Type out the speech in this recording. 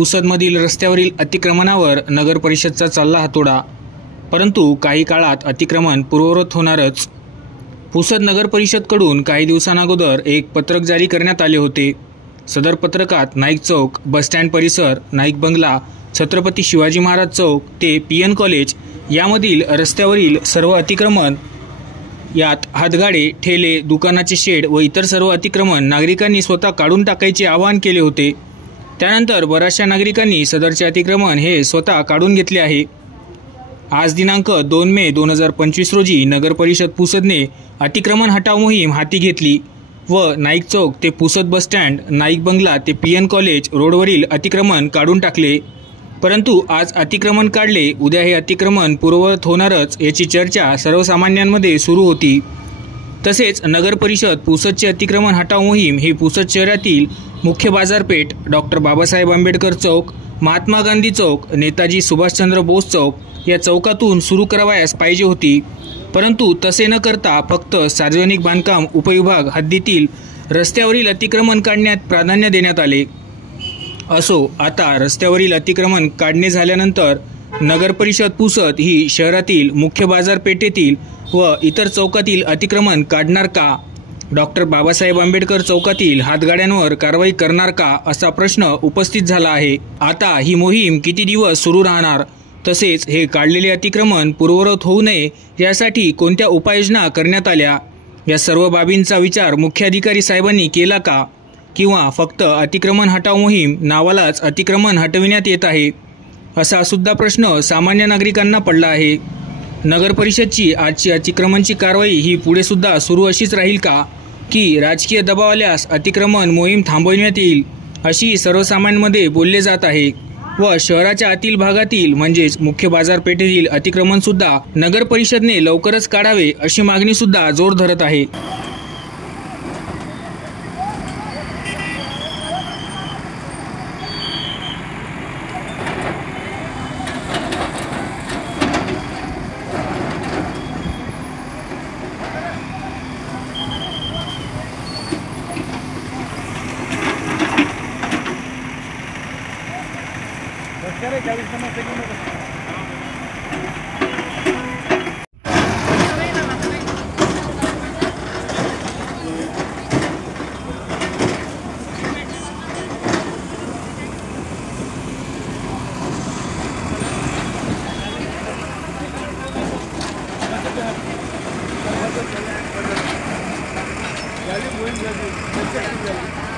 पुसदमधील रस्त्यावरील अतिक्रमणावर नगर परिषदचा चालला हातोडा, परंतु काही काळात अतिक्रमण पूर्ववत होणारच। पुसद नगर परिषदकडून काही दिवसांअगोदर एक पत्रक जारी करण्यात आले होते। सदर पत्रकात नाईक चौक, बसस्टँड परिसर, नाईक बंगला, छत्रपती शिवाजी महाराज चौक ते पीएन कॉलेज यामधील रस्त्यावरील सर्व अतिक्रमण, यात हातगाडे, ठेले, दुकानाचे शेड व इतर सर्व अतिक्रमण नागरिकांनी स्वतः काढून टाकायचे आवाहन केले होते। त्यानंतर बऱ्याचशा नागरिकांनी सदरचे अतिक्रमण हे स्वतः काढून घेतले आहे। आज दिनांक 2 मे 2025 रोजी नगर परिषद पुसदने अतिक्रमण हटाव मोहीम हाती घेतली व नाईक चौक ते पुसद बसस्टँड, नाईक बंगला ते पीएन कॉलेज रोडवरील अतिक्रमण काढून टाकले। परंतु आज अतिक्रमण काढले, उद्या हे अतिक्रमण पूर्ववत होणारच याची चर्चा सर्वसामान्यांमध्ये सुरू होती। तसेच नगर परिषद पुसदचे अतिक्रमण हटाव मोहीम ही पुसद शहरातील मुख्य बाजारपेठ, डॉक्टर बाबासाहेब आंबेडकर चौक, महात्मा गांधी चौक, नेताजी सुभाषचंद्र बोस चौक या चौकातून सुरू करावयास पाहिजे होती। परंतु तसे न करता फक्त सार्वजनिक बांधकाम उपविभाग हद्दीतील रस्त्यावरील अतिक्रमण काढण्यात प्राधान्य देण्यात आले। असो, आता रस्त्यावरील अतिक्रमण काढणे झाल्यानंतर नगर परिषद पुसद ही शहरातील मुख्य बाजारपेठेतील व इतर चौकातील अतिक्रमण काढणार का? डॉक्टर बाबासाहेब आंबेडकर चौकातील हातगाड्यांवर कारवाई करणार का, असा प्रश्न उपस्थित झाला आहे। आता ही मोहीम किती दिवस सुरू राहणार? तसेच हे काढलेले अतिक्रमण पूर्ववत होऊ नये यासाठी कोणत्या उपाययोजना करण्यात आल्या? या सर्व बाबींचा विचार मुख्याधिकारी साहेबांनी केला का? किंवा फक्त अतिक्रमण हटाव मोहीम नावालाच अतिक्रमण हटविण्यात येत आहे, असा सुद्धा प्रश्न सामान्य नागरिकांना पडला आहे। नगर परिषदची आजची अतिक्रमणची कारवाई ही पुढे सुद्धा सुरू अशीच राहील का, की राजकीय दबाव आल्यास अतिक्रमण मोहीम थांबवण्यात येईल, अशी सर्वसामान्यांमध्ये बोलले जात आहे व शहराच्या आतील भागातील म्हणजेच मुख्य बाजारपेठेतील अतिक्रमण सुद्धा नगर परिषदने लवकरच काढावे अशी मागणी सुद्धा जोर धरत आहे। Geldi bu oyun geldi.